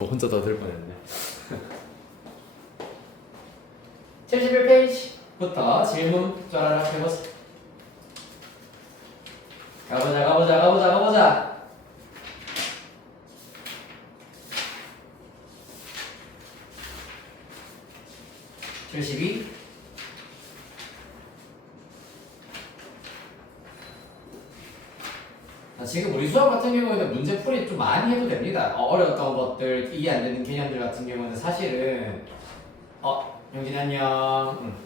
혼자 더 들 뻔했네. 71페이지부터 질문 짜라락 해보자. 가보자. 72. 지금 우리 수학 같은 경우에는 문제풀이 좀 많이 해도 됩니다. 어려웠던 것들, 이해 안 되는 개념들 같은 경우는 사실은 영진이 안녕.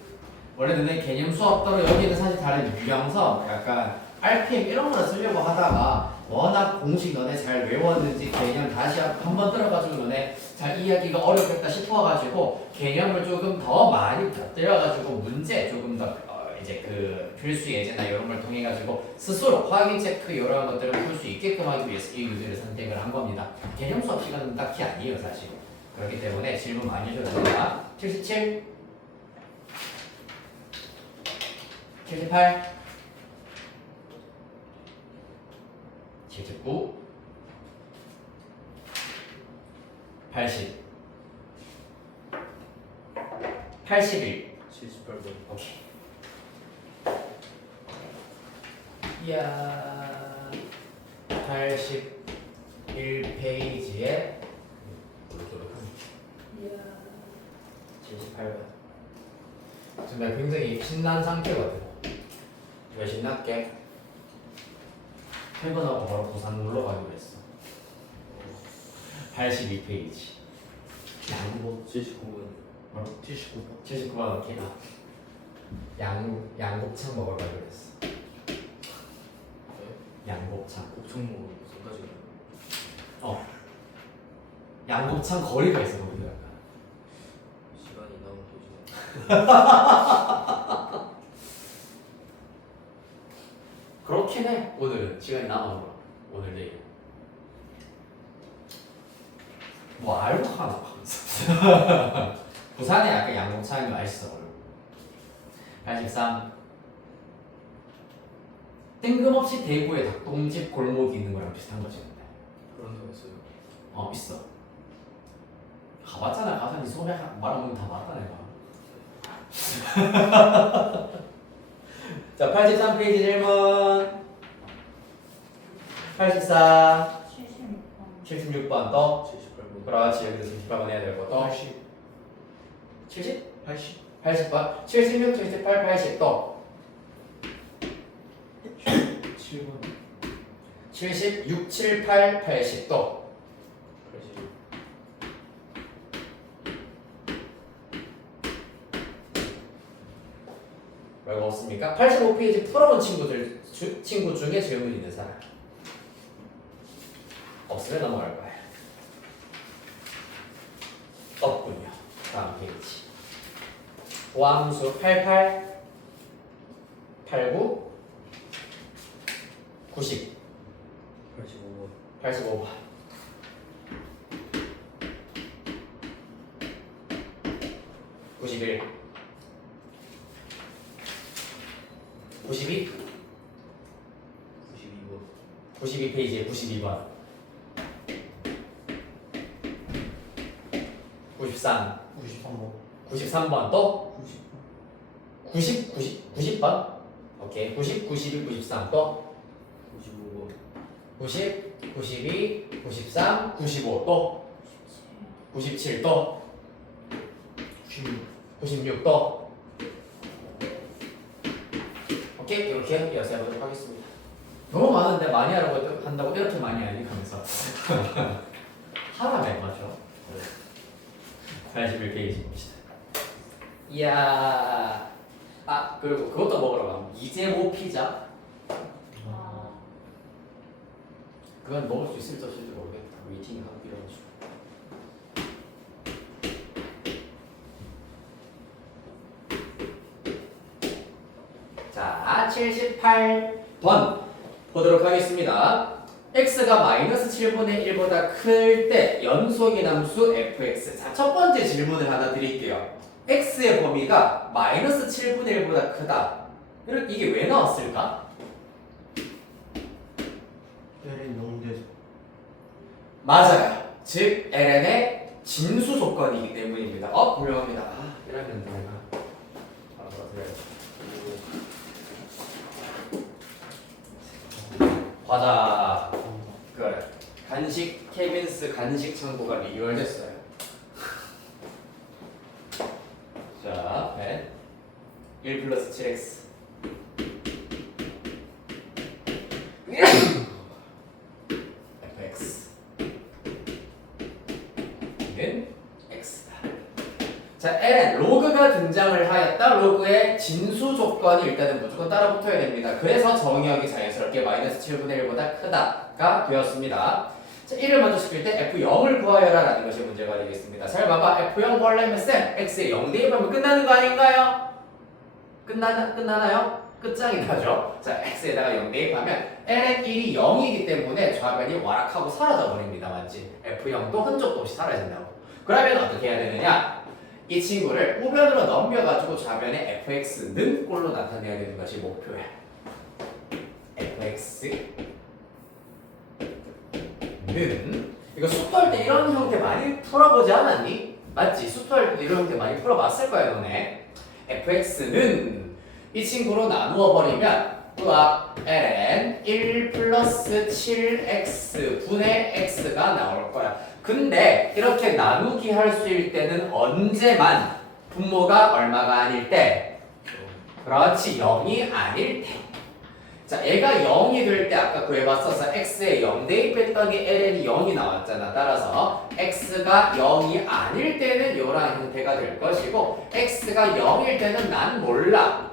원래 너네 개념 수업 따로 여기는 사실 다른 유형서 약간 RPM 이런 거를 쓰려고 하다가 워낙 공식 너네 잘 외웠는지 개념 다시 한번 들어가지고 너네 잘 이해하기가 어렵겠다 싶어가지고 개념을 조금 더 많이 곁들여가지고 문제 조금 더 이제 그 필수 예제나 이런 걸 통해 가지고 스스로 확인 체크 이런 것들을 풀 수 있게끔 하기 위해서 이 유제를 선택을 한 겁니다. 개념 수업 시간은 딱히 아니에요 사실. 그렇기 때문에 질문 많이 해줘도 됩니다. 77, 78, 79, 80, 81, 78번. 오케이. 이야 81페이지에 78번. 지금 나 굉장히 신난 상태거든. 왜 신났게? 퇴근하고 바로 부산 놀러 가기로 했어. 82페이지. 양복 79번. 뭐라고? 79번. 79만 원 기나. 양곱창 먹으러 가기로 했어. 양곱창. 곱창 먹으러 무슨까지 양곱창 거리가 있어 거기가. 시간이 남은 그렇긴 해. 오늘은 시간이 남아서 오늘 내일. 뭐 알고 하나 하면서. 부산에 약간 양곱창이 맛있어. 83. 뜬금없이 대구에 닭똥집 골목이 있는 거랑 비슷한 거지. 근데. 그런 거 있어요. 있어. 가봤잖아. 가서 니 소매 말하면 다 맞다 내가. 자, 83페이지 질문. 84, 76번 또. 78번. 그렇지. 여기서 78번 해야 되고 또. 80. 70? 80. 80번. 76, 78, 80 또. 7번. 76, 78, 80 또. 80. 별거 없습니까? 85페이지 풀어본 친구 중에 질문 있는 사람. 없으면 넘어갈 거예요. 없군요. 다음 페이지. 보함수 88, 89, 90, 85번. 85번. 91, 92, 92번. 92페이지에 92번. 93, 93번. 93번 또 90번. 90번. 오케이. 90, 91, 93 또 95번. 90, 92, 93, 95 또 97 또 96. 96 또. 오케이. 이렇게 이어서해보도록 하겠습니다. 너무 많은데 많이 하라고 한다고 이렇게 많이 하니 하면서 하라며 맞죠? 81페이지 봅시다. 이야. 그리고 그것도 먹으러 가. 이재모 피자. 그건 먹을 수 있을지 없을지 모르겠다. 웨이팅 하고 이런 식. 자, 78번 보도록 하겠습니다. x가 마이너스 7분의 1보다 클 때 연속의 함수 fx. 자, 첫 번째 질문을 하나 드릴게요. x의 범위가 마이너스 7분의 1보다 크다. 이게 왜 나왔을까? L은 0대서. 맞아요. 즉 ln의 진수 조건이기 때문입니다. 훌륭합니다. 이러면 내가 바로 들어야지. 과자. 그래. 간식 케빈스 간식 창고가 리뉴얼됐어요. 자, 1 플러스 7x fx 는 x다. 자, ln 로그가 등장을 하였다. 로그의 진수 조건이 일단은 무조건 따라 붙어야 됩니다. 그래서 정의역이 자연스럽게 마이너스 7분의 1보다 크다가 되었습니다. 자, 1을 먼저 시킬 때 f0을 구하여라 라는 것이 문제가 되겠습니다. 잘 봐봐. f0 구하려면 쌤 x에 0 대입하면 끝나는 거 아닌가요? 끝나나요? 끝장이 나죠. 자, x에다가 0 대입하면 ln 1이 0이기 때문에 좌변이 와락하고 사라져 버립니다. 맞지? f0도 흔적도 없이 사라진다고. 그러면 어떻게 해야 되느냐? 이 친구를 우변으로 넘겨가지고 좌변에 fx는 꼴로 나타내야 되는 것이 목표야. fx는 이거 수투할 때 이런 형태 많이 풀어보지 않았니? 맞지? 수투할 때 이런 형태 많이 풀어봤을 거야 너네. fx는 이 친구로 나누어 버리면 또한 ln 1 플러스 7x 분의 x가 나올 거야. 근데 이렇게 나누기 할 수일 때는 언제만 분모가 얼마가 아닐 때? 그렇지, 0이 아닐 때. 자, 얘가 0이 될 때 아까 구해봤어서 x에 0 대입했더니 ln이 0이 나왔잖아. 따라서 x가 0이 아닐 때는 이러한 형태가 될 것이고 x가 0일 때는 난 몰라.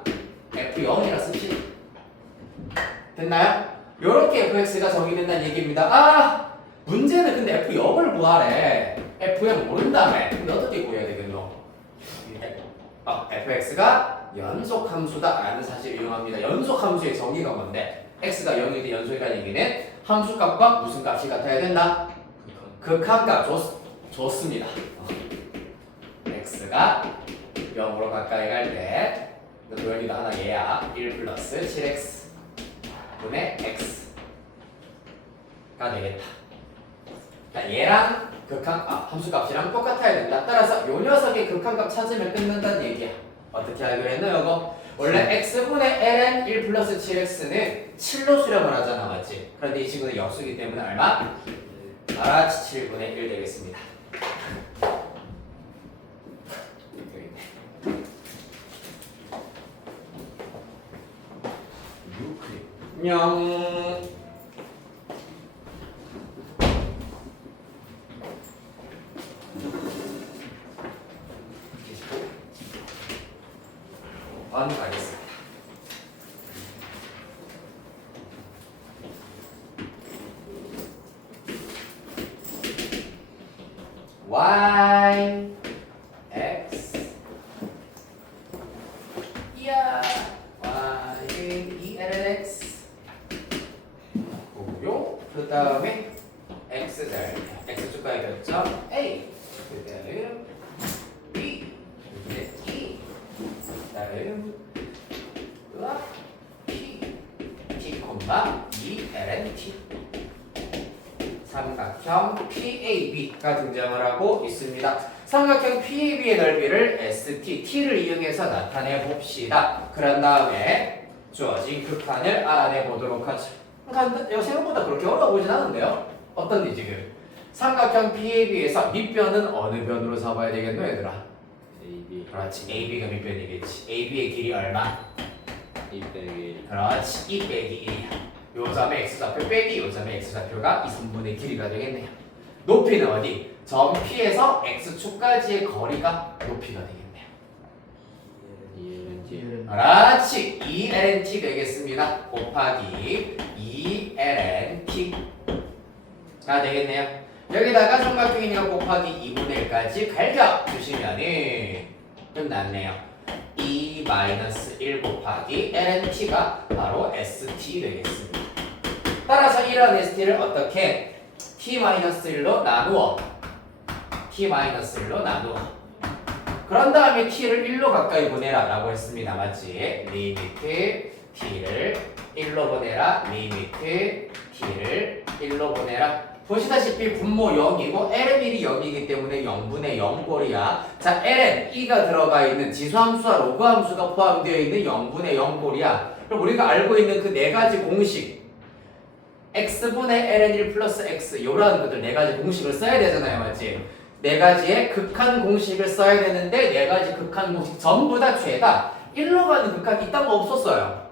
f0이라 씁시다. 됐나요? 요렇게 fx가 정의된다는 얘기입니다. 문제는 근데 f0을 구하래. f0 모른다며. 근데 어떻게 구해야 되겠노? fx가 연속함수다 라는 사실을 이용합니다. 연속함수의 정의가 뭔데? x가 0일 때 연속이라는 얘기는 함수값과 무슨 값이 같아야 된다? 극한값 좋습니다. x가 0으로 가까이 갈 때 도현이도 하나 얘야. 1 플러스 7x 분의 x가 되겠다. 그러니까 얘랑 함수값이랑 똑같아야 된다. 따라서 요 녀석의 극한값 찾으면 끝난다는 얘기야. 어떻게 알기로 했노 이거? 원래 x분의 ln 1 플러스 7x는 7로 수렴을 하잖아. 맞지? 그런데 이 친구는 역수기 때문에 얼마? 나라치 7분의 1 되겠습니다. 안녕. 가겠습니다. y x 이야 y는 2lnx 고요. 그 다음에 x절 x축과의 결점 a 그 다음 b e 다음 p, 콤마 2ln-t 삼각형 PAB가 등장을 하고 있습니다. 삼각형 PAB의 넓이를 ST, T를 이용해서 나타내 봅시다. 그런 다음에 주어진 극한을 알아내 보도록 하죠. 그러니까 생각보다 그렇게 어려워 보이진 않은데요? 어떤지 지금 삼각형 PAB에서 밑변은 어느 변으로 잡아야 되겠노 얘들아? AB. 그렇지, AB가 밑변이겠지. AB의 길이 얼마? 2 빼기 그렇지, 2 빼기 1이야. 요 점의 x좌표 빼기 요 점의 x좌표가 이 선분의 길이가 되겠네요. 높이는 어디? 점 P에서 x축까지의 거리가 높이가 되겠네요. 2ln-t. 그렇지, 2ln-t 되겠습니다. 곱하기 2ln-t가 되겠네요. 여기다가 삼각형이니까 곱하기 2분의 1까지 갈겨 주시면은 끝났네요. 2-1 곱하기 ln-t가 바로 st 되겠습니다. 따라서 이런 st를 어떻게 t-1로 나누어 t-1로 나누어 그런 다음에 t를 1로 가까이 보내라 라고 했습니다. 맞지? 리미트 t를 1로 보내라. 리미트 t를 1로 보내라. 보시다시피 분모 0이고 ln 1이 0이기 때문에 0분의 0꼴이야. 자, ln 2가 들어가 있는 지수함수와 로그함수가 포함되어 있는 0분의 0꼴이야. 그럼 우리가 알고 있는 그 네 가지 공식 x분의 ln 1 플러스 x 이런 것들 네 가지 공식을 써야 되잖아요, 맞지? 네 가지의 극한 공식을 써야 되는데 네 가지 극한 공식 전부 다 죄다 1로 가는 극한 이딴 거 없었어요.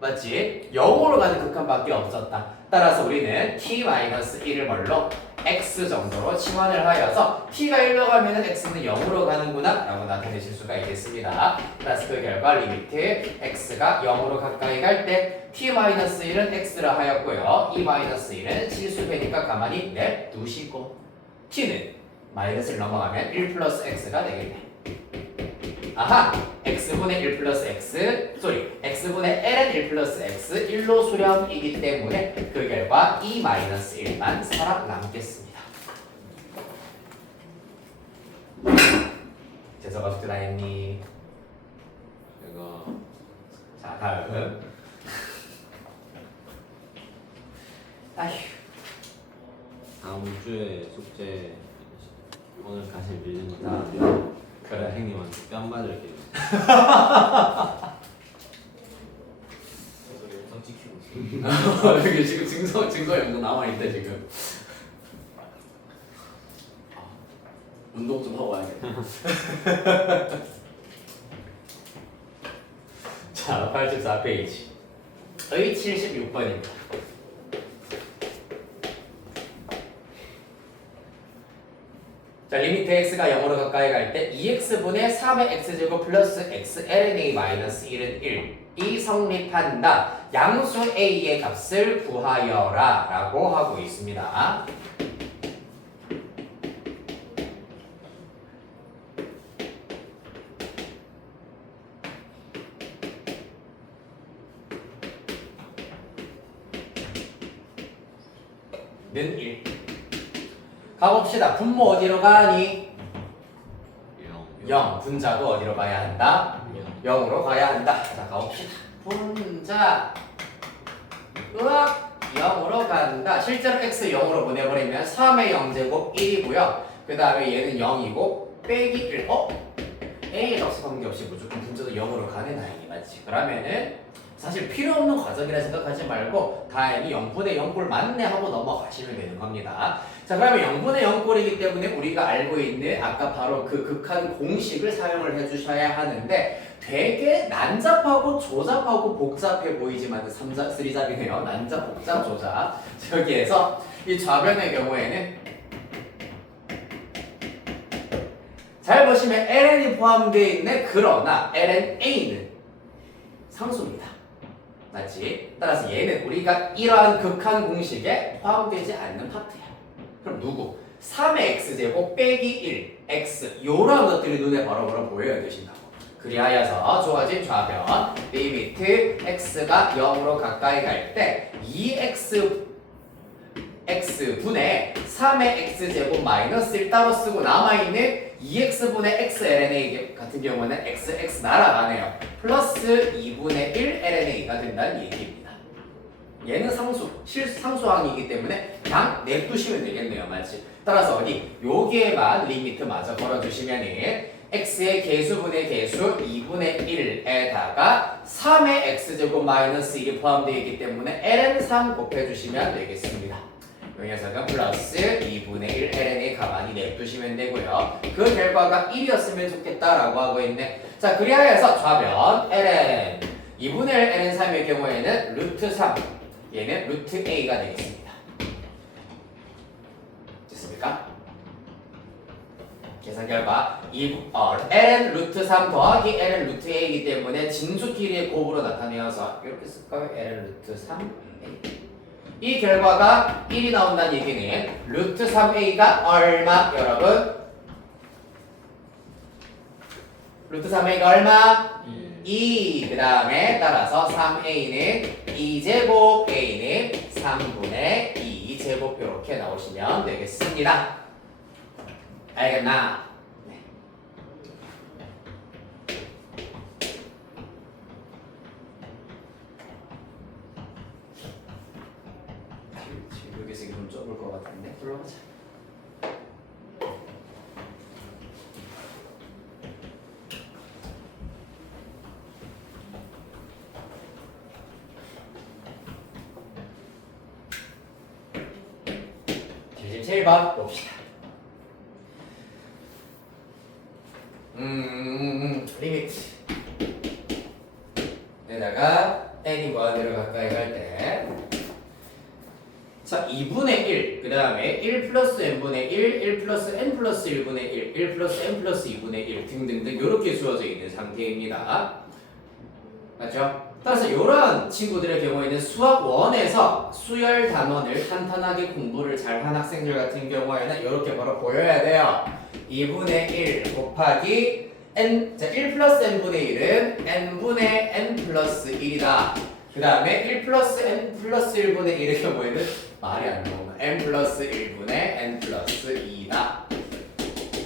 맞지? 0으로 가는 극한밖에 없었다. 따라서 우리는 t-1을 뭘로? x 정도로 치환을 하여서 t가 1로 가면 x는 0으로 가는구나 라고 나타내실 수가 있겠습니다. 따라서 그 결과 리미트 x가 0으로 가까이 갈 때 t-1은 x라 하였고요. e-1은 실수배니까 가만히 냅두시고 t는 마이너스를 넘어가면 1 플러스 x가 되겠네. 아하! x분의 1 플러스 x분의 ln 1 플러스 x 1로 수렴이기 때문에 그 결과 e-1만 살아남겠습니다. 재석아 숙제 다 했니? 제가 자, 다음. 아휴. 다음 주에 숙제 오늘 다시 밀린 다음에 그래. 선생님한테 뺨 맞을게요. 영상 찍히고 있어. 여기 지금 증거 영상 남아있대 지금. 운동 좀 하고 와야겠다. 자, 84페이지. 의 76번입니다. 자, 리미트 x가 0으로 가까이 갈 때 2x분의 3의 x제곱 플러스 x ln a-1은 1. 이 성립한다. 양수 a의 값을 구하여라 라고 하고 있습니다. 는 1. 가봅시다. 분모 어디로 가니? 0. 분자도 어디로 가야 한다? 0으로 가야 한다. 자, 가봅시다. 분자 으악 0으로 간다. 실제로 x 0으로 보내버리면 3의 0제곱 1이고요. 그 다음에 얘는 0이고 빼기 1. A에 값 관계없이 무조건 분자도 0으로 가는 다행히 맞지? 그러면은 사실 필요 없는 과정이라 생각하지 말고 다행히 0분의 0꼴 맞네 하고 넘어가시면 되는 겁니다. 자, 그러면 0분의 0꼴이기 때문에 우리가 알고 있는 아까 바로 그 극한 공식을 사용을 해주셔야 하는데 되게 난잡하고 조잡하고 복잡해 보이지만 3잡이네요. 난잡, 복잡, 조잡. 여기에서 이 좌변의 경우에는 잘 보시면 ln이 포함되어 있네. 그러나 ln a는 상수입니다. 맞지? 따라서 얘는 우리가 이러한 극한 공식에 포함되지 않는 파트야. 그럼 누구? 3의 x제곱 빼기 1 x 요런 것들이 눈에 바로 보여야 되신다고. 그리하여서 주어진 좌변 리미트 x가 0으로 가까이 갈 때 2x분의 3의 x제곱 마이너스 1 따로 쓰고 남아있는 2x분의 x ln 같은 경우는 x 날아가네요. 플러스 2분의 1 lnA가 된다는 얘기입니다. 얘는 상수항이기 때문에 그냥 냅두시면 되겠네요. 맞지? 따라서 어디? 여기에만 리미트 마저 걸어주시면은 x의 개수분의 개수 2분의 1에다가 3의 x제곱 마이너스 1이 포함되어 있기 때문에 ln 3 곱해주시면 되겠습니다. 이 녀석은 플러스 2분의 1 ln에 가만히 냅두시면 되고요. 그 결과가 1이었으면 좋겠다라고 하고 있네. 자, 그리하여서 좌변 ln 2분의 1 ln 3의 경우에는 루트 3 얘는 루트 a가 되겠습니다. 됐습니까? 계산 결과 ln 루트 3 더하기 ln 루트 a이기 때문에 진수끼리의 곱으로 나타내어서 이렇게 쓸까요? ln 루트 3a 이 결과가 1이 나온다는 얘기는 루트 3a가 얼마? 여러분 루트 3a가 얼마? 2. 그 다음에 따라서 3a는 2제곱 a는 3분의 2제곱 이렇게 나오시면 되겠습니다. 알겠나? 네. 여기서 좀 좁을 것 같은데 27번 봅시다. 리미트 에다가 n이 무한대로 가까이 갈 때 자 2분의 1, 그 다음에 1 플러스 n분의 1, 1 플러스 n 플러스 1분의 1, 1 플러스 n 플러스 2분의 1 등등등 이렇게 주어져 있는 상태입니다. 맞죠? 따라서 이런 친구들의 경우에는 수학 1에서 수열 단원을 탄탄하게 공부를 잘한 학생들 같은 경우에는 이렇게 바로 보여야 돼요. 2분의 1 곱하기 n, 자, 1 플러스 n분의 1은 n분의 n 플러스 1이다. 그 다음에 1 플러스 n 플러스 1분의 1의 경우에는 말이 안 나오나 n 플러스 1분의 n 플러스 2다.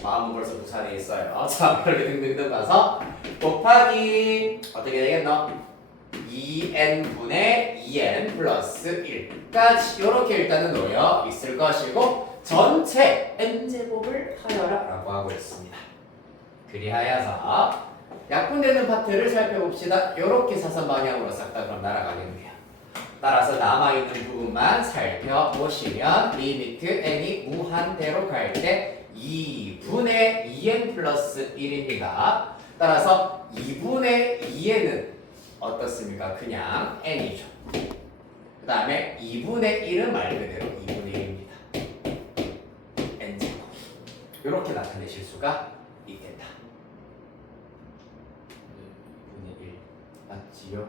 마음은 벌써 부산에 있어요. 자, 그렇게 등등등 가서 곱하기 어떻게 되겠노? 2n분의 2n 플러스 1까지 이렇게 일단은 놓여 있을 것이고 전체 n제곱을 하여라 라고 하고 있습니다. 그리하여서 약분되는 파트를 살펴봅시다. 이렇게 사선 방향으로 싹 다 그럼 날아가겠네요. 따라서 남아있는 부분만 살펴보시면 리미트 n이 무한대로 갈 때 2분의 2n 플러스 1입니다. 따라서 2분의 2n은 어떻습니까? 그냥 n이죠. 그 다음에 2분의 1은 말 그대로 2분의 1입니다. n제곱. 이렇게 나타내실 수가 있겠다. 2분의 1 맞지요?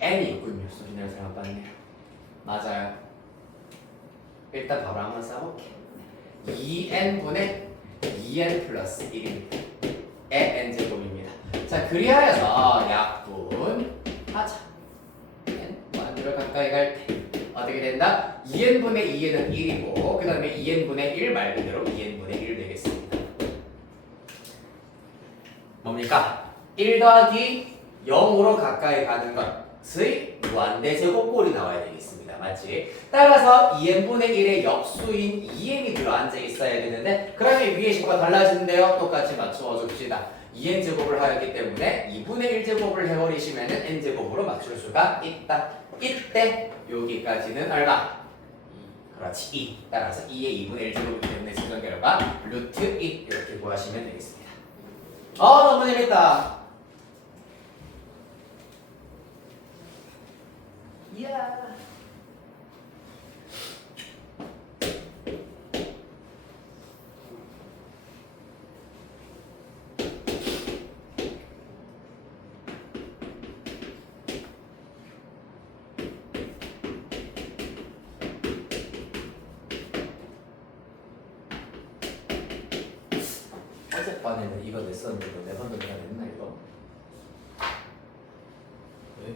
n이 있군요. 소리내서 잘못 봤네요. 맞아요. 일단 바로 한번 써볼게. 2n분의 2n 플러스 1입니다. 의 n제곱입니다. 자, 그리하여서 약분하자. n 무한대로 가까이 갈 때 어떻게 된다? 2n분의 2n은 1이고 그 다음에 2n분의 1 말 그대로 2n분의 1 되겠습니다. 뭡니까? 1 더하기 0으로 가까이 가는 것의 무한대 제곱꼴이 나와야 되겠습니다. 맞지? 따라서 2n분의 1의 역수인 2n이 들어앉아 있어야 되는데 그러면 위의 식과 달라지는데요. 똑같이 맞추어 줍시다. 2n 제곱을 하였기 때문에 2분의 1제곱을 해버리시면 n제곱으로 맞출 수가 있다. 이때 여기까지는 얼마? 그렇지 2. 따라서 2의 2분의 1제곱이기 때문에 측정 결과 루트 2 이렇게 구하시면 되겠습니다. 너무 재밌다. 이야. 어젯밤에는 이거 냈었는데 매번 내가 냈나 이거? 네?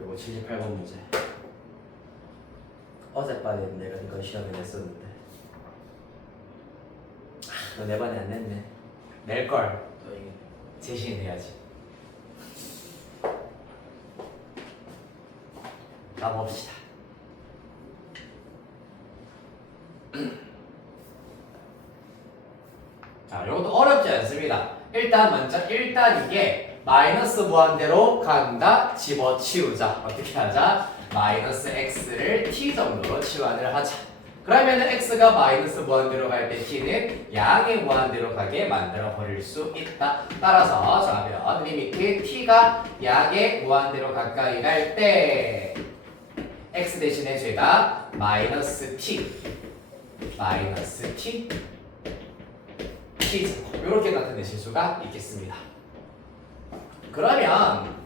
요거 78번 문제. 어젯밤에는 내가 이거 시험에 냈었는데 너 내 반에 안 냈네. 낼걸. 다행이네. 제시해야지. 가봅시다. 자, 이것도 어렵지 않습니다. 일단 먼저 이게 마이너스 무한대로 간다 집어치우자. 어떻게 하자? 마이너스 x를 t 정도로 치환을 하자. 그러면은 x가 마이너스 무한대로 갈 때 t는 양의 무한대로 가게 만들어 버릴 수 있다. 따라서 자면 리미트 t가 양의 무한대로 가까이 갈 때 x 대신에 제가 마이너스 t 이렇게 나타내실 수가 있겠습니다. 그러면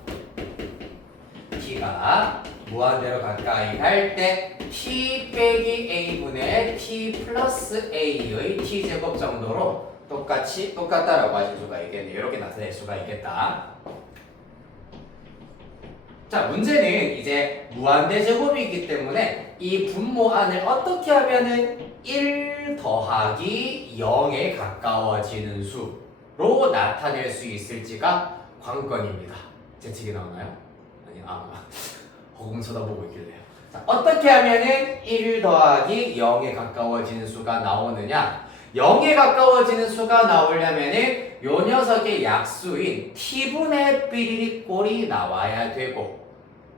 t가 무한대로 가까이 갈 때 t 빼기 a분의 t 플러스 a의 t제곱 정도로 똑같다라고 하실 수가 있겠네요. 이렇게 나타낼 수가 있겠다. 자, 문제는 이제 무한대 제곱이기 때문에 이 분모안을 어떻게 하면은 1 더하기 0에 가까워지는 수로 나타낼 수 있을지가 관건입니다. 제책이 나오나요? 아니, 허공 쳐다보고 있길래요. 자, 어떻게 하면은 1 더하기 0에 가까워지는 수가 나오느냐? 0에 가까워지는 수가 나오려면은 요 녀석의 약수인 t분의 삐리리 꼴이 나와야 되고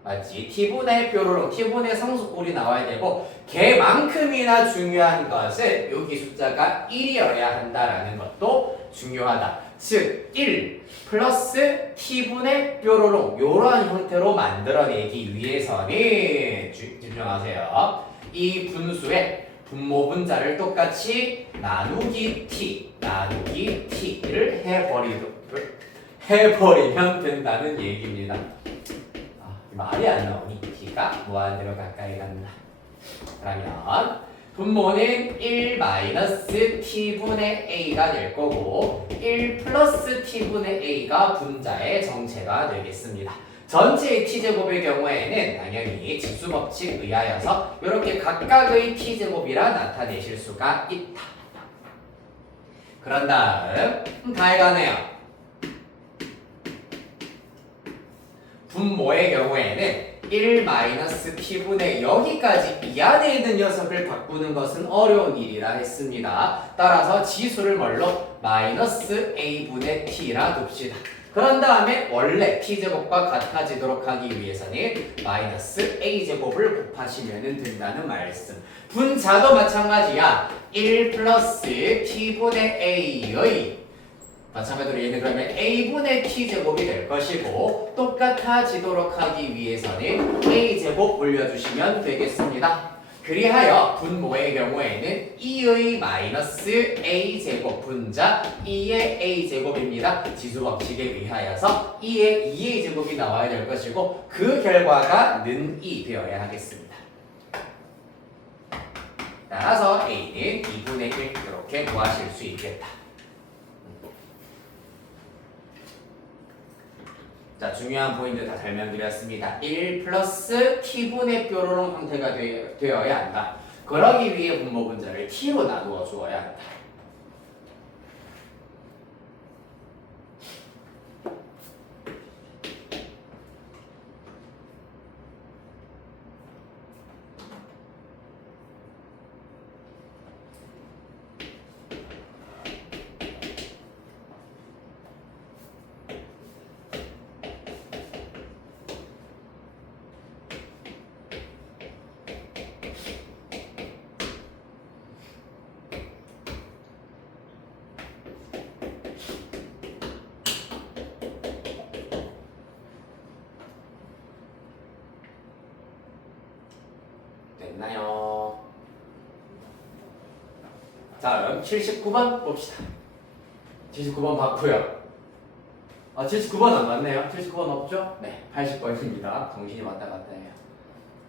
맞지? t분의 뾰로롱, t분의 상수꼴이 나와야 되고 걔만큼이나 중요한 것은 여기 숫자가 1이어야 한다라는 것도 중요하다. 즉 1 플러스 t분의 뾰로롱 이러한 형태로 만들어내기 위해서는 집중하세요. 이 분수의 분모 분자를 똑같이 나누기 t를 해버리면 된다는 얘기입니다. 말이 안 나오니 t가 무한대로 가까이 간다. 그러면 분모는 1-t분의 a가 될 거고 1 플러스 t분의 a가 분자의 정체가 되겠습니다. 전체의 t제곱의 경우에는 당연히 지수법칙 의하여서 이렇게 각각의 t제곱이라 나타내실 수가 있다. 그런 다음 다 해가네요. 분모의 경우에는 1-t분의 여기까지 이 안에 있는 녀석을 바꾸는 것은 어려운 일이라 했습니다. 따라서 지수를 뭘로? -a분의 t라 둡시다. 그런 다음에 원래 t제곱과 같아지도록 하기 위해서는 -a제곱을 곱하시면 된다는 말씀. 분자도 마찬가지야. 1 플러스 t분의 a의 마찬가지로 얘는 그러면 a분의 t제곱이 될 것이고 똑같아지도록 하기 위해서는 a제곱 올려주시면 되겠습니다. 그리하여 분모의 경우에는 2의 -a제곱 분자 2의 a제곱입니다. 지수법칙에 의하여서 2의 2의 제곱이 나와야 될 것이고 그 결과가 는2 되어야 하겠습니다. 따라서 a는 2분의 1 이렇게 구하실 수 있겠다. 자, 중요한 포인트 다 설명드렸습니다. 1 플러스 t분의 뾰로롱 형태가 되어야 한다. 그러기 위해 분모 분자를 t로 나누어 주어야 한다. 됐나요? 다음 79번 봅시다. 79번 봤고요. 79번 안 맞네요. 79번 없죠? 네, 80번입니다. 정신이 왔다 갔다 해요.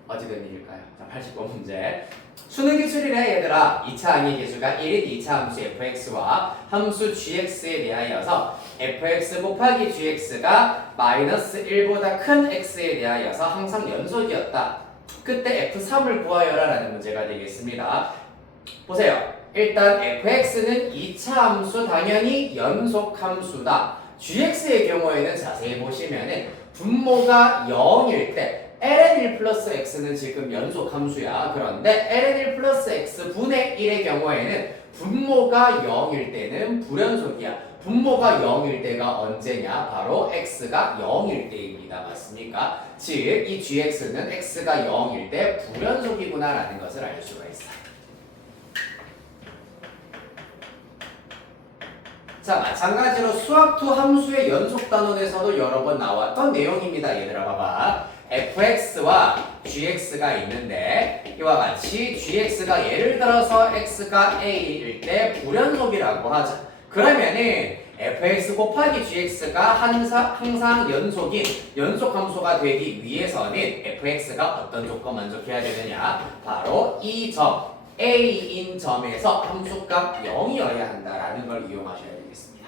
어찌된 일일까요? 자, 80번 문제. 수능 기술이래 얘들아. 2차 항의 계수가 1인 2차 함수 fx와 함수 gx에 대하여서 fx 곱하기 gx가 -1보다 큰 x에 대하여서 항상 연속이었다. 그때 f3을 구하여라 라는 문제가 되겠습니다. 보세요. 일단 fx는 2차 함수 당연히 연속 함수다. gx의 경우에는 자세히 보시면은 분모가 0일 때 ln1 플러스 x는 지금 연속 함수야. 그런데 ln1 플러스 x분의 1의 경우에는 분모가 0일 때는 불연속이야. 분모가 0일 때가 언제냐? 바로 x가 0일 때입니다. 맞습니까? 즉, 이 gx는 x가 0일 때 불연속이구나 라는 것을 알 수가 있어요. 자, 마찬가지로 수학2 함수의 연속 단원에서도 여러 번 나왔던 내용입니다. 얘들아 봐봐. fx와 gx가 있는데 이와 같이 gx가 예를 들어서 x가 a일 때 불연속이라고 하자. 그러면은 fx 곱하기 gx가 항상 연속 함수가 되기 위해서는 fx가 어떤 조건 만족해야 되느냐? 바로 이 점 a인 점에서 함수값 0이어야 한다라는 걸 이용하셔야 되겠습니다.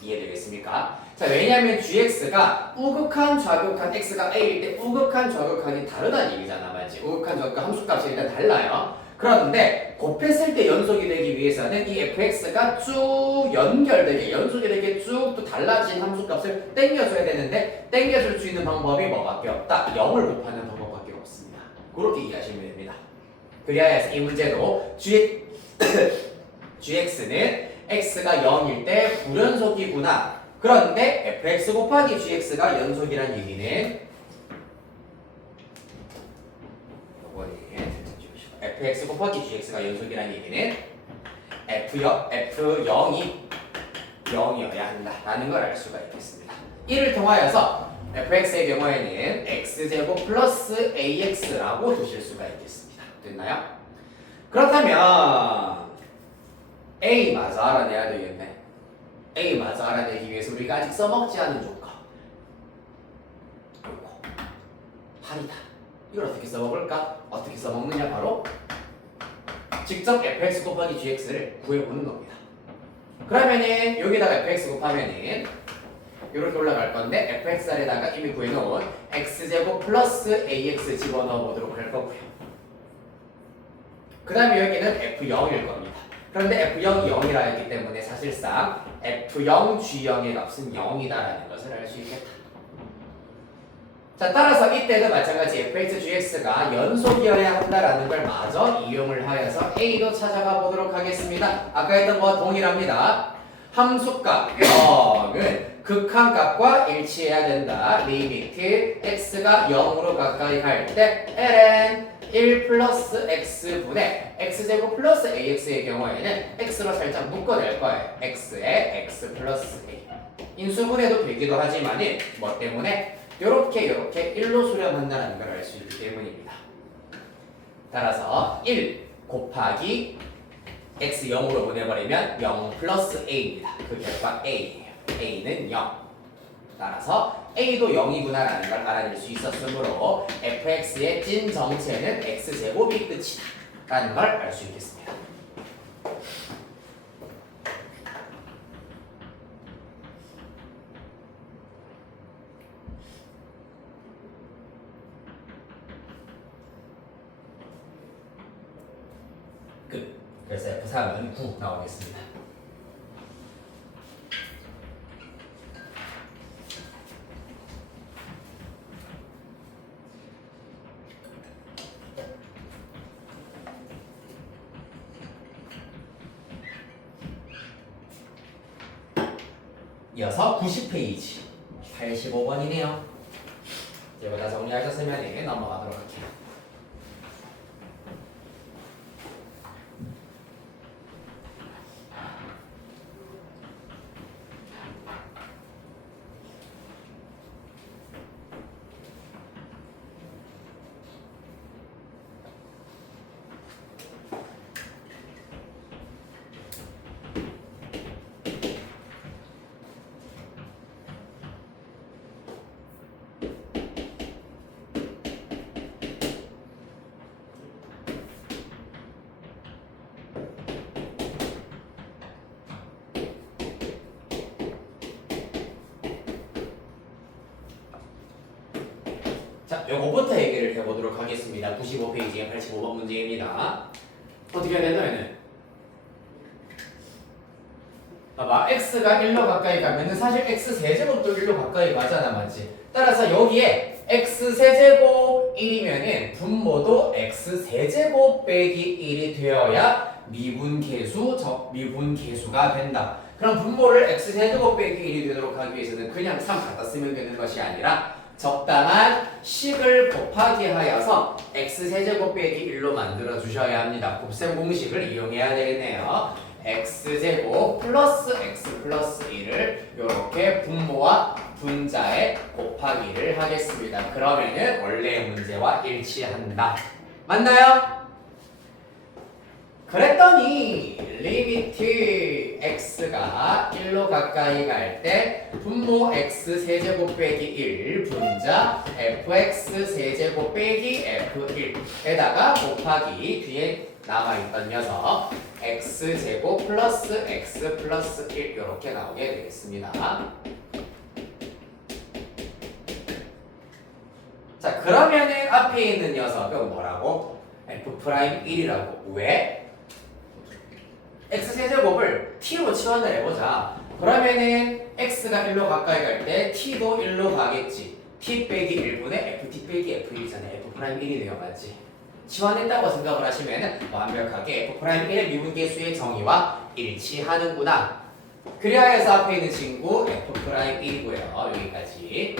이해되겠습니까? 자, 왜냐하면 gx가 우극한 좌극한 x가 a일 때 우극한 좌극한이 다르다는 얘기잖아, 맞지? 우극한 좌극한 함수값이 일단 달라요. 그런데 곱했을 때 연속이 되기 위해서는 이 fx가 쭉 연결되게 연속이 되게 쭉 또 달라진 함수값을 땡겨줘야 되는데 땡겨줄 수 있는 방법이 뭐밖에 없다? 0을 곱하는 방법밖에 없습니다. 그렇게 이해하시면 됩니다. 그리하여서 이 문제도 gx는 x가 0일 때 불연속이구나. 그런데 fx 곱하기 gx가 연속이란 얘기는 fx 곱하기 gx가 연속이라는 얘기는 f0이 0이어야 한다라는 걸 알 수가 있겠습니다. 이를 통하여서 fx의 경우에는 x제곱 플러스 ax라고 두실 수가 있겠습니다. 됐나요? 그렇다면 a 마저 알아내야 되겠네. a 마저 알아내기 위해서 우리가 아직 써먹지 않은 조건 요거 8이다. 이걸 어떻게 써먹을까? 어떻게 써먹느냐? 바로 직접 fx 곱하기 gx를 구해보는 겁니다. 그러면은 여기다가 fx 곱하면은 이렇게 올라갈 건데 fx 아래다가 이미 구해놓은 x제곱 플러스 ax 집어넣어 보도록 할 거고요. 그 다음에 여기는 f0일 겁니다. 그런데 f0이 0이라 했기 때문에 사실상 f0 g0의 값은 0이다라는 것을 알 수 있겠다. 자, 따라서 이때도 마찬가지 fx gx가 연속이어야 한다라는 걸 마저 이용을 하여서 a도 찾아가 보도록 하겠습니다. 아까 했던 거와 동일합니다. 함수값 0은 극한값과 일치해야 된다. 리미트 x가 0으로 가까이 갈 때 ln 1 플러스 x분의 x제곱 플러스 ax의 경우에는 x로 살짝 묶어낼 거예요. x에 x 플러스 a. 인수분해도 되기도 하지만 뭐 때문에? 요렇게 1로 수렴한다는 걸 알 수 있기 때문입니다. 따라서 1 곱하기 x 0으로 보내버리면 0 플러스 a입니다. 그 결과 a예요. a는 0. 따라서 a도 0이구나라는 걸 알아낼 수 있었으므로 fx의 찐 정체는 x제곱이 끝이다 라는 걸 알 수 있겠습니다. 끝. 그래서 F3은 9 나오겠습니다. 이어서 90페이지 85번이네요. 이거다 정리하셨으면 넘어가도록 할게요. 자, 요거부터 얘기를 해보도록 하겠습니다. 95페이지의 85번 문제입니다. 어떻게 해야 되냐면은 봐봐, x가 1로 가까이 가면은 사실 x 세제곱도 1로 가까이 가잖아, 맞지? 따라서 여기에 x 세제곱 1이면은 분모도 x 세제곱 빼기 1이 되어야 미분계수가 된다. 그럼 분모를 x 세제곱 빼기 1이 되도록 하기 위해서는 그냥 3 갖다 쓰면 되는 것이 아니라 적당한 식을 곱하기 하여서 x 세제곱 빼기 1로 만들어 주셔야 합니다. 곱셈 공식을 이용해야 되겠네요. x제곱 플러스 x 플러스 1을 이렇게 분모와 분자에 곱하기를 하겠습니다. 그러면은 원래의 문제와 일치한다. 맞나요? 그랬더니 리미트 x가 1로 가까이 갈 때 분모 x 세제곱 빼기 1 분자 fx 세제곱 빼기 f1에다가 곱하기 뒤에 남아있던 녀석 x제곱 플러스 x 플러스 1 이렇게 나오게 되겠습니다. 자, 그러면은 앞에 있는 녀석은 뭐라고? f'1이라고. 왜? x세제곱을 t로 치환을 해보자. 그러면은 x가 1로 가까이 갈 때 t도 1로 가겠지. t 빼기 1분의 ft 빼기 f1이잖아요. f'1이네요. 맞지? 치환했다고 생각을 하시면 완벽하게 f'1의 미분계수의 정의와 일치하는구나. 그래야 해서 앞에 있는 친구 f'1이고요. 여기까지.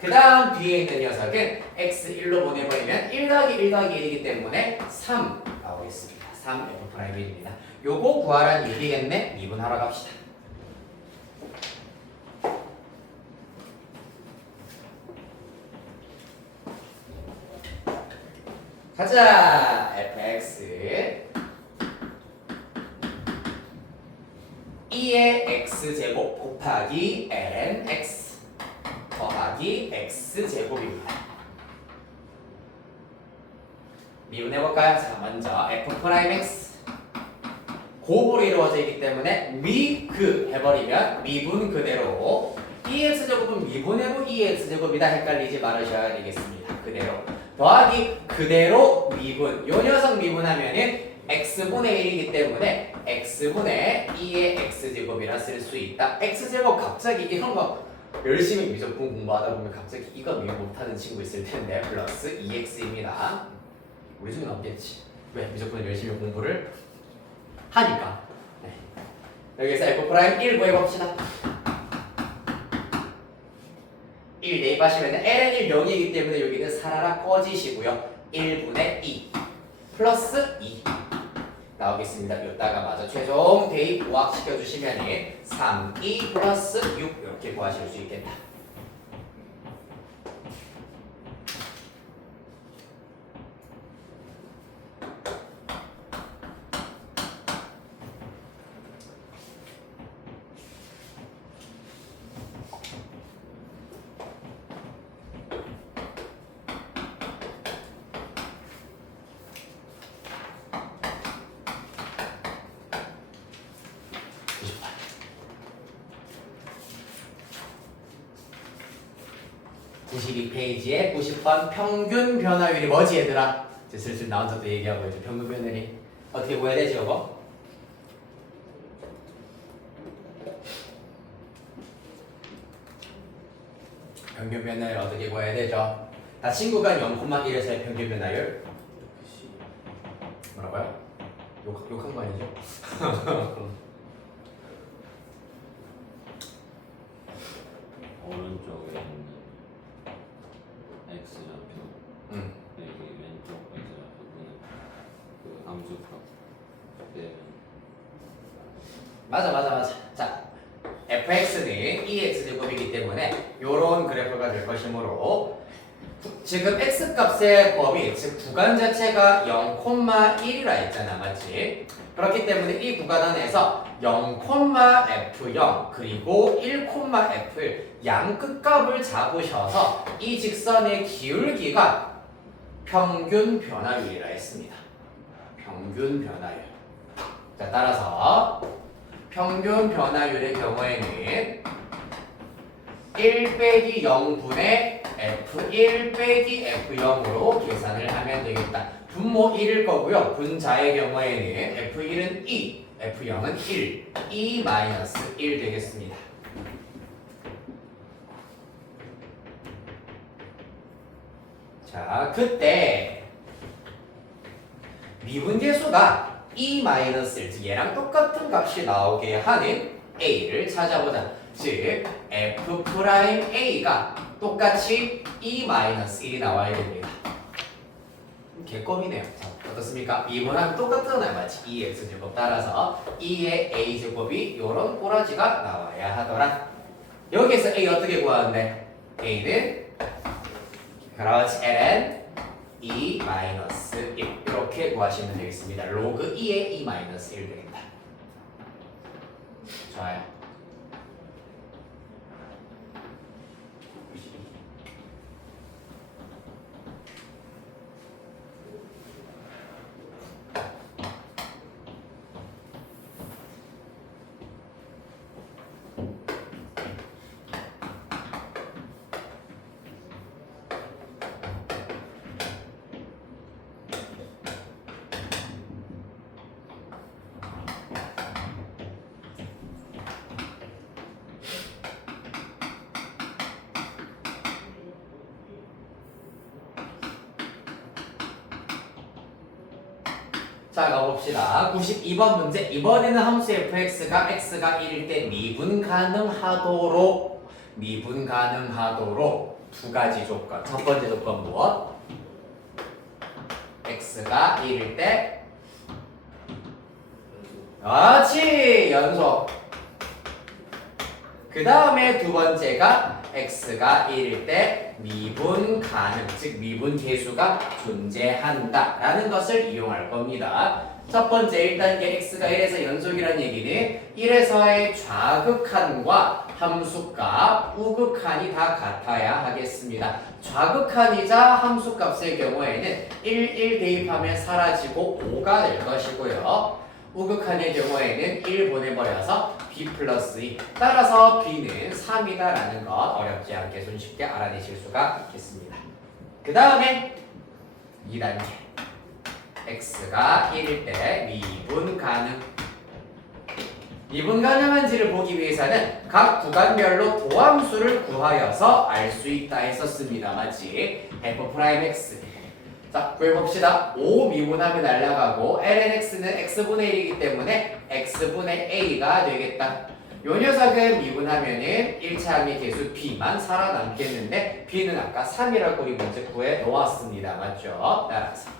그 다음 뒤에 있는 녀석은 x 1로 보내버리면 1 더하기 1 더하기 1이기 때문에 3 나오겠습니다. 나오겠습니다. 3F'1입니다. 요거 구하라는 얘기겠네? 미분하러 갑시다. 가자! fx 2의 x제곱 곱하기 ln x 더하기 x제곱입니다. 미분해볼까요? 자, 먼저 f'x 곱으로 이루어져 있기 때문에 미그 해버리면 미분 그대로 2x제곱은 미분해도 2x제곱이다. 헷갈리지 말으셔야 되겠습니다. 그대로 더하기 그대로 미분. 요 녀석 미분하면은 x분의 1이기 때문에 x분의 2의 x제곱이라 쓸 수 있다. x제곱 갑자기 이런 거 열심히 미적분 공부하다 보면 갑자기 이거 미분 못하는 친구 있을 텐데 플러스 2x입니다. 우리 중에 없겠지. 왜? 미적분 열심히 공부를 하니까. 네. 여기서 f'1 구해봅시다. 1 대입하시면 ln 1 0이기 때문에 여기는 사라락 꺼지시고요. 1분의 2 플러스 2 나오겠습니다. 이따가 마저 최종 대입 우학 시켜주시면 3, 2 플러스 6 이렇게 구하실 수 있겠다. 페이지에 90번 평균 변화율이 뭐지 얘들아? 이제 슬슬 나 혼자도 얘기하고 있죠. 평균 변화율이 어떻게 구해야 되지 이거? 평균 변화율 어떻게 구해야 되죠? 다 친구가 0,1에서의 평균 변화율 뭐라고요? 욕한 거 아니죠? 오른쪽에 있는 x좌표 여기 왼쪽 x좌표는 그 함수값 그때 맞아. 자, fx는 2x제곱이기 때문에 요런 그래프가 될 것이므로 지금 x값의 범위, 즉 구간 자체가 0,1이라 했잖아, 맞지? 그렇기 때문에 이 구간 안에서 0,f0 그리고 1,f1 양 끝값을 잡으셔서 이 직선의 기울기가 평균 변화율이라 했습니다. 평균 변화율. 자, 따라서 평균 변화율의 경우에는 1 빼기 0분의 f1 빼기 f0으로 계산을 하면 되겠다. 분모 1일 거고요. 분자의 경우에는 f1은 2, f0은 1, 2 마이너스 1 되겠습니다. 자, 그때 미분계수가 2 마이너스 1, 즉 얘랑 똑같은 값이 나오게 하는 a를 찾아보자. 즉 f'a가 똑같이 2 마이너스 1이 나와야 됩니다. 개껌이네요. 자, 어떻습니까? 미분하면 똑같은 알맞지 2x제곱 따라서 2의 a제곱이 요런 꼬라지가 나와야 하더라. 여기에서 a 어떻게 구하는데? a는 그렇지 ln 2 마이너스 1 이렇게 구하시면 되겠습니다. 로그 2의 2 마이너스 1 되겠다. 좋아요. 자, 가봅시다. 92번 문제. 이번에는 함수 fx가 x가 1일 때 미분 가능하도록 두 가지 조건. 첫 번째 조건 무엇? x가 1일 때 그렇지 연속. 그 다음에 두 번째가 x가 1일 때 미분 가능, 즉 미분 계수가 존재한다 라는 것을 이용할 겁니다. 첫 번째 1단계 x가 1에서 연속이라는 얘기는 1에서의 좌극한과 함수값, 우극한이 다 같아야 하겠습니다. 좌극한이자 함수값의 경우에는 1 대입하면 사라지고 5가 될 것이고요. 우극한의 경우에는 1 보내버려서 b 플러스 2. 따라서 b는 3이다라는 것 어렵지 않게 손쉽게 알아내실 수가 있겠습니다. 그 다음에 2단계 x가 1일 때 미분 가능. 미분 가능한지를 보기 위해서는 각 구간별로 도함수를 구하여서 알 수 있다 했었습니다. 맞지? f'x. 자, 구해봅시다. 5 미분하면 날라가고 lnx는 x분의 1이기 때문에 x분의 a가 되겠다. 요 녀석은 미분하면은 1차 항의 계수 b만 살아남겠는데 b는 아까 3이라고 우리 문제 구해 놓았습니다. 맞죠? 따라서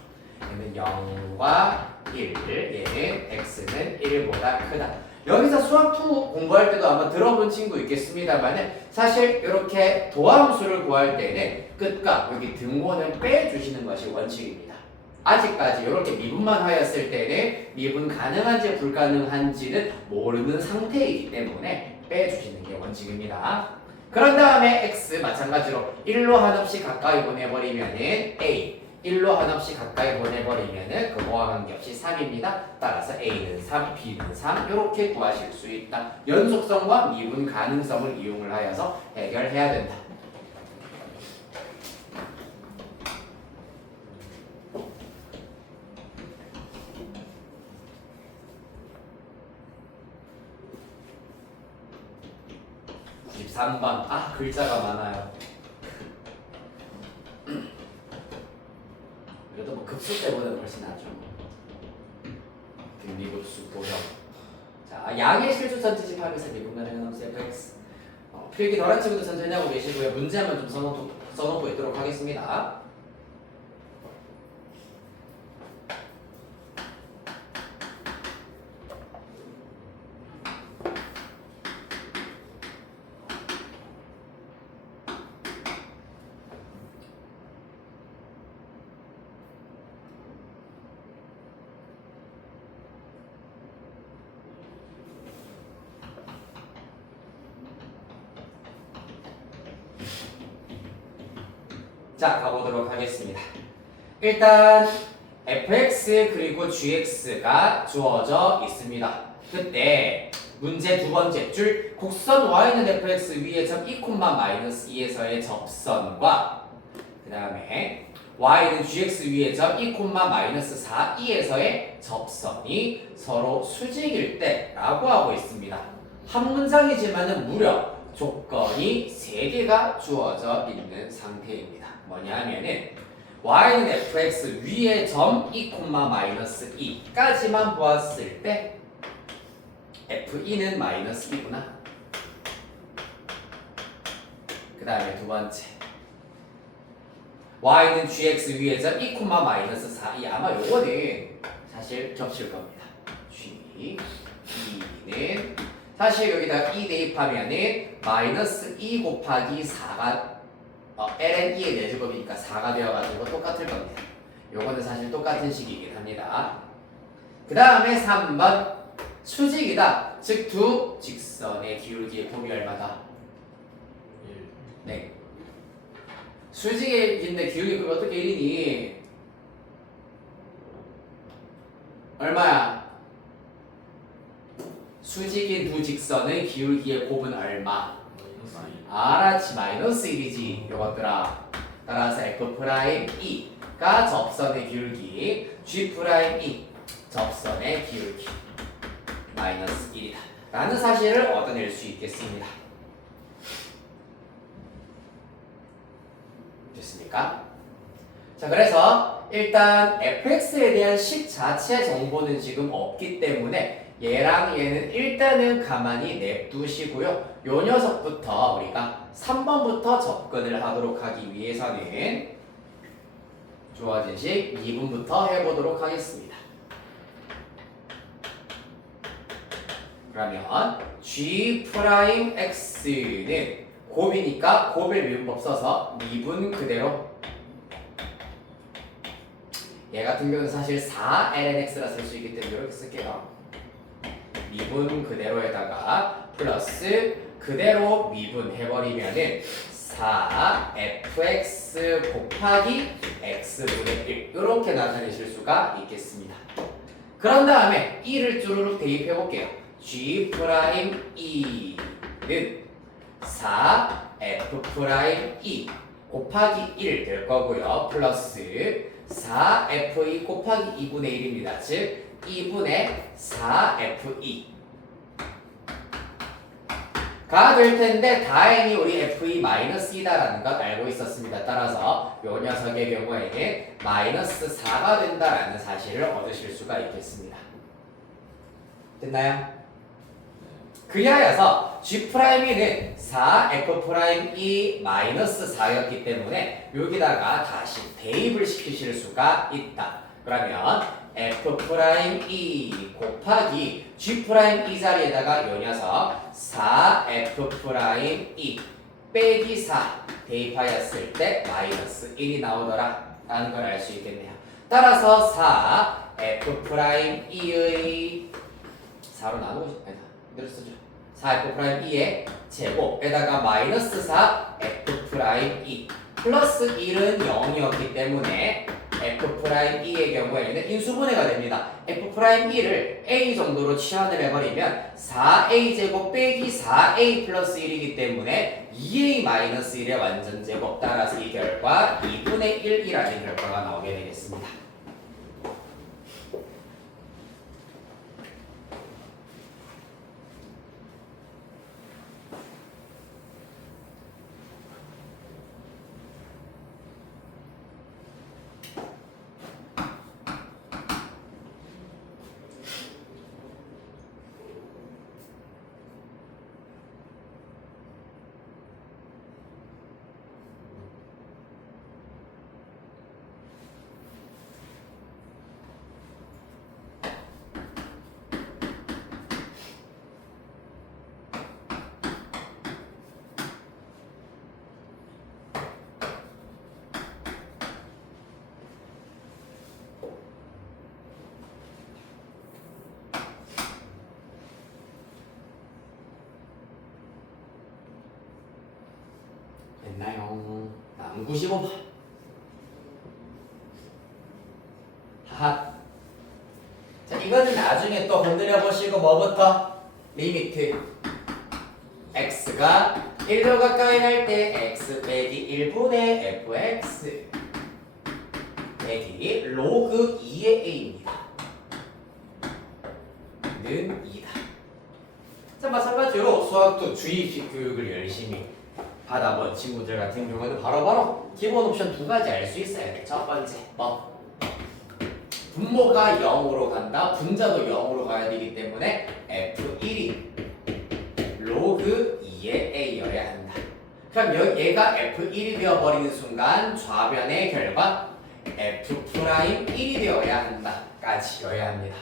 얘는 0과 1, 얘는 x는 1보다 크다. 여기서 수학2 공부할 때도 아마 들어본 친구 있겠습니다만은 사실 이렇게 도함수를 구할 때는 끝과 여기 등호는 빼주시는 것이 원칙입니다. 아직까지 이렇게 미분만 하였을 때는 미분 가능한지 불가능한지는 모르는 상태이기 때문에 빼주시는 게 원칙입니다. 그런 다음에 x 마찬가지로 1로 한없이 가까이 보내버리면은 a 1로 한없이 가까이 보내버리면은 그거와 관계없이 3입니다. 따라서 A는 3, B는 3 이렇게 구하실 수 있다. 연속성과 미분 가능성을 이용을 하여서 해결해야 된다. (93번) 아 글자가 많아요. 그래도 뭐 급수 때보다 훨씬 낫죠. 등비급수 보형. 자, 양의 실수 전체집 합에서 미분 가능한 함수 fx. 필기 덜한 친구도 천천히 하고 계시고요. 문제 한번 좀 써놓고 있도록 하겠습니다. 자, 가보도록 하겠습니다. 일단 fx 그리고 gx가 주어져 있습니다. 그때 문제 두 번째 줄 곡선 y는 fx 위에 점 2,-2에서의 접선과 그 다음에 y는 gx 위에 점 2,-4 2에서의 접선이 서로 수직일 때 라고 하고 있습니다. 한 문장이지만은 무려 조건이 3개가 주어져 있는 상태입니다. 뭐냐면은 y는 fx 위에 점 2,-2까지만 보았을 때 f2는 -2구나. 그 다음에 두 번째 y는 gx 위에 점 2,-4 이 아마 요거는 사실 겹칠 겁니다. g2는 사실 여기다 2 대입하면은 -2 곱하기 4가 ln 2의 4제곱이니까 4가 되어가지고 똑같을 겁니다. 요거는 사실 똑같은 식이긴 합니다. 그 다음에 3번 수직이다. 즉 두 직선의 기울기의 곱이 얼마다? 1. 네. 수직인데 기울기 곱이 어떻게 1이니? 얼마야? 수직인 두 직선의 기울기의 곱은 얼마? 알았지, -1이지 요것들아. 따라서 F'E가 접선의 기울기, G'E 접선의 기울기 -1이다 라는 사실을 얻어낼 수 있겠습니다. 됐습니까? 자, 그래서 일단 fx에 대한 식 자체 정보는 지금 없기 때문에 얘랑 얘는 일단은 가만히 냅두시고요. 요 녀석부터 우리가 3번부터 접근을 하도록 하기 위해서는 주어진 식 2분부터 해보도록 하겠습니다. 그러면 G 프라임 X는 곱이니까 곱의 미분법 써서 미분 그대로 얘 같은 경우는 사실 4lnx라 쓸 수 있기 때문에 이렇게 쓸게요. 미분 그대로에다가 플러스 그대로 미분해버리면은 4fx 곱하기 x분의 1 이렇게 나타내실 수가 있겠습니다. 그런 다음에 2를 쭈루룩 대입해볼게요. G 프라임 2는 4f 프라임 2 곱하기 1 될 거고요. 플러스 4f2 곱하기 2분의 1입니다. 즉 2분의 4f2 가 될 텐데 다행히 우리 f2-2다라는 것 알고 있었습니다. 따라서 이 녀석의 경우에는 마이너스 4가 된다라는 사실을 얻으실 수가 있겠습니다. 됐나요? 그리하여서 G'는 4F'2 마이너스 4였기 때문에 여기다가 다시 대입을 시키실 수가 있다. 그러면 F'2 곱하기 G'2 자리에다가 요 녀석 4F'2 빼기 4 대입하였을 때 마이너스 1이 나오더라 라는 걸 알 수 있겠네요. 따라서 4F'2의 4로 나누고 싶다. 이대로 쓰죠. 4F'2의 제곱에다가 마이너스 4F'2 플러스 1은 0이었기 때문에 F'2의 경우에는 인수분해가 됩니다. F'2를 A 정도로 치환을 해버리면 4A 제곱 빼기 4A 플러스 1이기 때문에 2A 마이너스 1의 완전 제곱 따라서 이 결과 2분의 1이라는 결과가 나오게 되겠습니다. 됐나요? 다음 95번. 하하. 자, 이거는 나중에 또 건드려 보시고 뭐부터? 리미트 x가 1로 가까이 갈 때 x 빼기 1분의 fx 빼기 로그 2의 a입니다. 는 2다. 자, 마찬가지로 수학도 주입식 교육을 열심히 받아본 친구들 같은 경우는 바로바로 기본 옵션 두 가지 알 수 있어야 돼. 첫 번째, 뭐? 분모가 0으로 간다. 분자도 0으로 가야 되기 때문에 F1이 로그 2의 A여야 한다. 그럼 얘가 F1이 되어버리는 순간 좌변의 결과 F'1이 되어야 한다. 까지여야 합니다.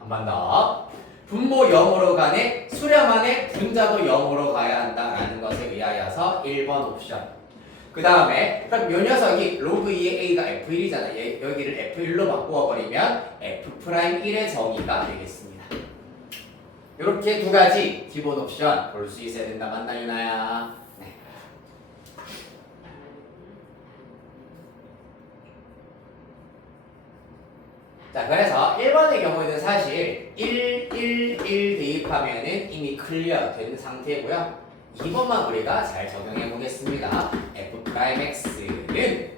한 번 더. 분모 0으로 가네 수렴안에 분자도 0으로 가야 한다라는 것에 의하여서 1번 옵션. 그 다음에 그럼 요 녀석이 로그 2의 a가 f1이잖아. 여기를 f1로 바꾸어 버리면 f'1의 정의가 되겠습니다. 이렇게 두 가지 기본 옵션 볼 수 있어야 된다. 맞나 유나야? 네. 자, 그래서 1번의 경우에는 사실 1, 1, 1 대입하면은 이미 클리어 된 상태고요. 2번만 우리가 잘 적용해 보겠습니다. F'X는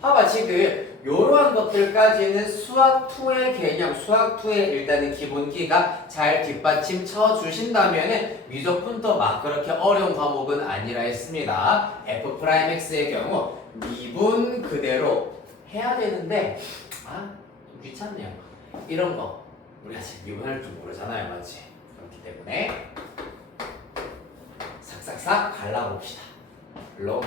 봐봐, 지금 이러한 것들까지는 수학2의 개념, 수학2의 일단은 기본기가 잘 뒷받침 쳐주신다면은 미적분도 막 그렇게 어려운 과목은 아니라 했습니다. F'X의 경우 미분 그대로 해야 되는데 좀 귀찮네요. 이런 거 우리 아직 미분할 줄 모르잖아요, 맞지? 그렇기 때문에 싹싹 갈라봅시다. 로그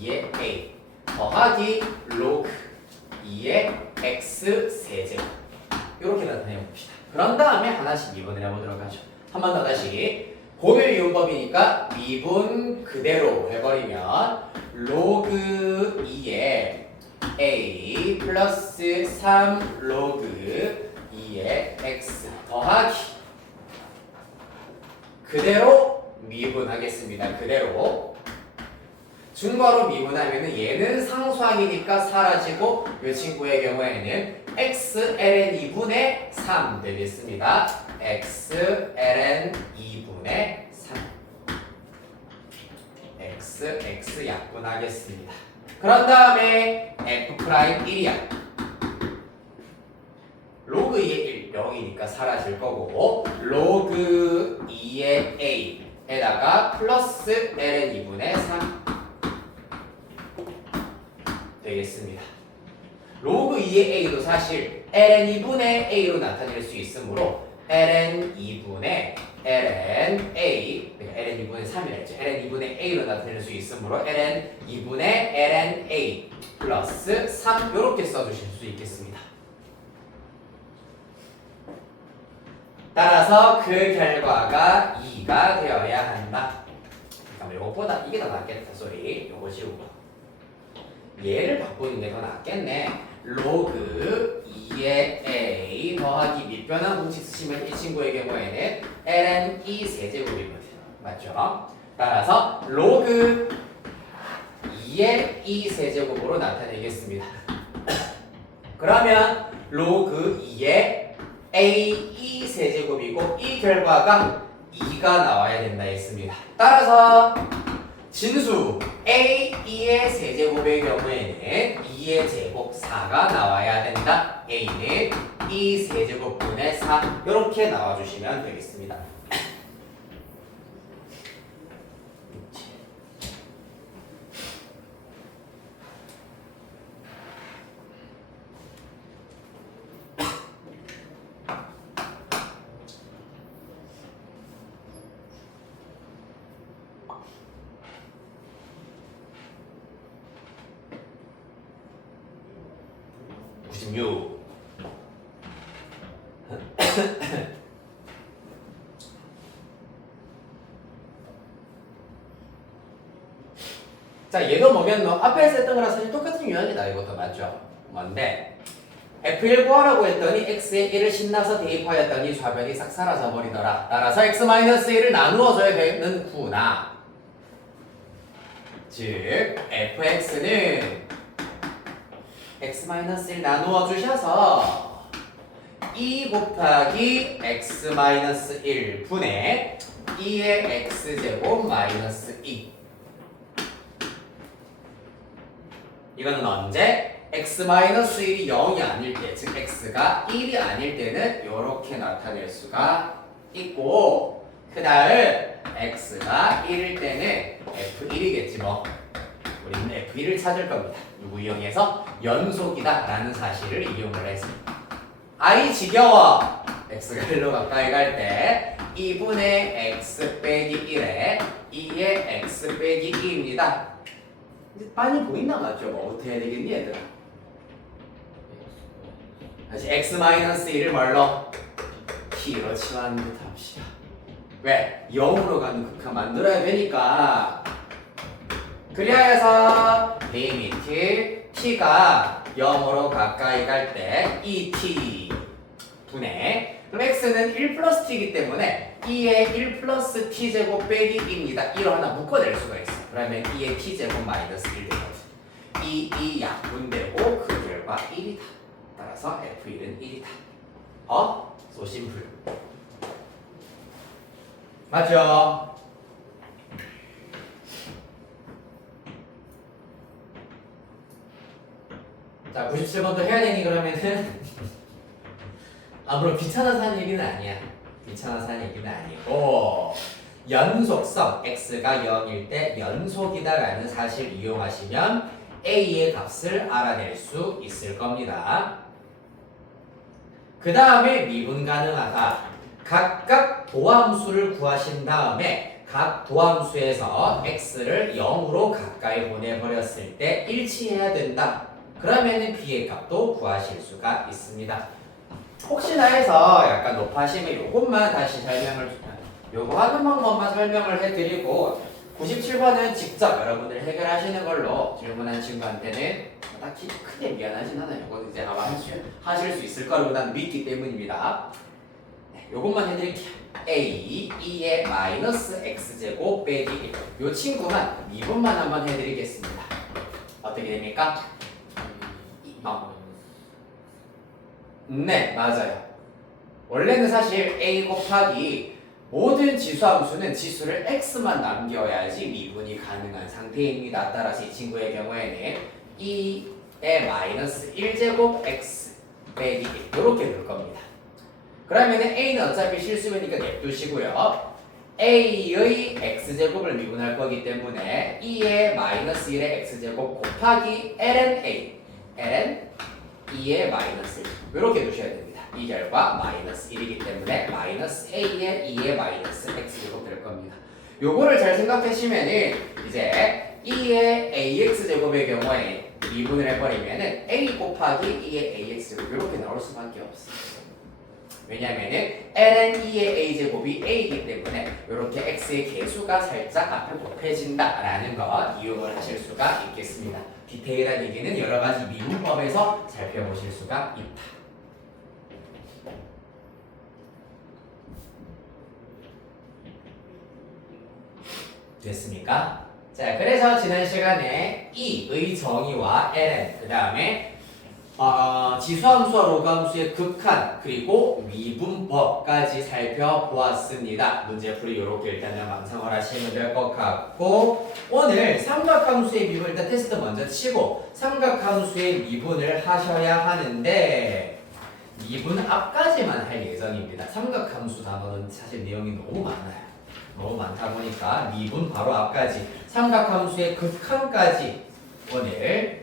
2의 a 더하기 로그 2의 x 세제곱 이렇게 나타내봅시다. 그런 다음에 하나씩 미분을 해보도록 하죠. 한 번 더 다시 고별 이용법이니까 미분 그대로 해버리면 로그 2의 a 플러스 3 로그 2의 x 더하기 그대로 미분하겠습니다. 그대로 증거로 미분하면은 얘는 상수항이니까 사라지고 이 친구의 경우에는 x ln 2분의 3 되겠습니다. x ln 2분의 3 x 약분하겠습니다. 그런 다음에 f 프라임 1이야. 로그 2의 1 0이니까 사라질 거고 로그 2의 a에다가 플러스 ln 2분의 3 되겠습니다. 로그 2의 a도 사실 ln 2분의 a로 나타낼 수 있으므로 ln 2분의 ln a 그러니까 ln 2분의 3이라 했죠. ln 2분의 a로 나타낼 수 있으므로 ln 2분의 ln a 플러스 3 이렇게 써주실 수 있겠습니다. 따라서 그 결과가 2가 되어야 한다. 잠깐만 요거보다 이게 더 낫겠다. 소리 요거 지우고 얘를 바꾸는 게 더 낫겠네. 로그 2의 a 더하기 밑변환 공식 쓰시면 이 친구의 경우에는 ln 2 세제곱이거든. 맞죠? 따라서 로그 2의 2 세제곱으로 나타내겠습니다. 그러면 로그 2의 a2 세제곱이고 이 결과가 2가 나와야 된다 했습니다. 따라서 진수 a2의 세제곱의 경우에는 2의 제곱 4가 나와야 된다. a는 2 세제곱분의 4 이렇게 나와주시면 되겠습니다. 자, 얘도 뭐면 앞에서 했던 거랑 사실 똑같은 유형이다. 이것도 맞죠? 뭔데? F1 구하라고 했더니 X에 1을 신나서 대입하였더니 좌변이 싹 사라져 버리더라. 따라서 X-1을 나누어줘야 되는구나. 즉, fx는 X-1 나누어 주셔서 2 곱하기 X-1 분의 2의 X제곱 마이너스 2 이거는 언제? x-1이 0이 아닐 때, 즉 x가 1이 아닐 때는 이렇게 나타낼 수가 있고 그 다음 x가 1일 때는 f1이겠지 뭐. 우리는 f1을 찾을 겁니다. 누구 이용해서? 연속이다 라는 사실을 이용을 했습니다. i 지겨워! x가 1로 가까이 갈 때 2분의 x 빼기 1에 2의 x 빼기 2입니다. 많이 보이나 맞죠? 뭐부터 해야 되겠니 얘들아? 다시 x-1을 뭘로? t로 치환 부터 합시다. 왜? 0으로 가는 극한 만들어야 되니까. 그리하여서 리미트 t가 0으로 가까이 갈 때 2t 분의 그럼 x는 1 플러스 t이기 때문에 2의 1 플러스 t제곱 빼기 2입니다. 1로 하나 묶어낼 수가 있어. 그러면 2의 t제곱 마이너스 1 되거든. 2 약분되고 그 결과 1이다. 따라서 f1은 1이다. 소심플. 맞죠? 자, 97번도 해야 되니 그러면은 물론 귀찮아서 하는 얘기는 아니야. 귀찮아서 하는 얘기는 아니고 연속성 x가 0일 때 연속이다라는 사실을 이용하시면 a의 값을 알아낼 수 있을 겁니다. 그 다음에 미분 가능하다. 각각 도함수를 구하신 다음에 각 도함수에서 x를 0으로 가까이 보내버렸을 때 일치해야 된다. 그러면은 b의 값도 구하실 수가 있습니다. 혹시나 해서 약간 높아시면 요것만 다시 요거 하는 방법만 설명을 해드리고 97번은 직접 여러분들이 해결하시는 걸로 질문한 친구한테는 딱히 크게 미안하진 않아요. 이건 이제 아마 하실 수 있을 거라고 나는 믿기 때문입니다. 네, 요것만 해드릴게요. a 2의 마이너스 x제곱 빼기 1. 요 친구만 미분만 한번 해드리겠습니다. 어떻게 됩니까? 네, 맞아요. 원래는 사실 a 곱하기 모든 지수함수는 지수를 x만 남겨야지 미분이 가능한 상태입니다. 따라서 이 친구의 경우에는 2의 마이너스 1제곱 x 빼기 1 이렇게 될 겁니다. 그러면 a는 어차피 실수니까 냅두시고요. a의 x제곱을 미분할 거기 때문에 2의 마이너스 1의 x제곱 곱하기 ln a ln 2의 마이너스 1 이렇게 두셔야 됩니다. 이 결과 마이너스 1이기 때문에 마이너스 a의 2의 마이너스 x제곱 될 겁니다. 요거를 잘 생각하시면은 이제 2의 ax제곱의 경우에 미분을 해버리면은 a 곱하기 2의 ax제곱 이렇게 나올 수밖에 없어요. 왜냐면은 ln 2의 a제곱이 a이기 때문에 이렇게 x의 개수가 살짝 앞에 곱해진다라는 거 이용을 하실 수가 있겠습니다. 디테일한 얘기는 여러 가지 미분법에서 살펴보실 수가 있다. 됐습니까? 자, 그래서 지난 시간에 E의 정의와 ln, 그 다음에 지수함수와 로그함수의 극한, 그리고 미분법까지 살펴보았습니다. 문제풀이 이렇게 일단은 완성을 하시면 될 것 같고, 오늘 삼각함수의 미분 일단 테스트 먼저 치고 삼각함수의 미분을 하셔야 하는데 미분 앞까지만 할 예정입니다. 삼각함수 단어는 사실 내용이 너무 많아요. 너무 많다 보니까 미분 바로 앞까지 삼각함수의 극한까지 오늘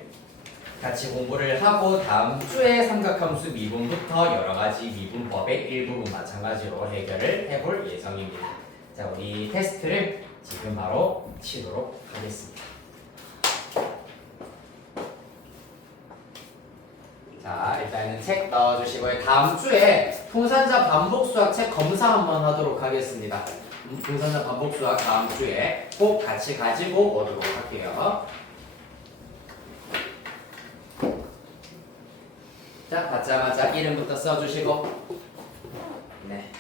같이 공부를 하고 다음 주에 삼각함수 미분부터 여러 가지 미분법의 일부분 마찬가지로 해결을 해볼 예정입니다. 자, 우리 테스트를 지금 바로 치도록 하겠습니다. 자, 일단은 책 넣어주시고요. 다음 주에 풍산자 반복수학 책 검사 한번 하도록 하겠습니다. 풍산자 반복수학 다음 주에 꼭 같이 가지고 오도록 할게요. 자, 받자마자 이름부터 써주시고, 네.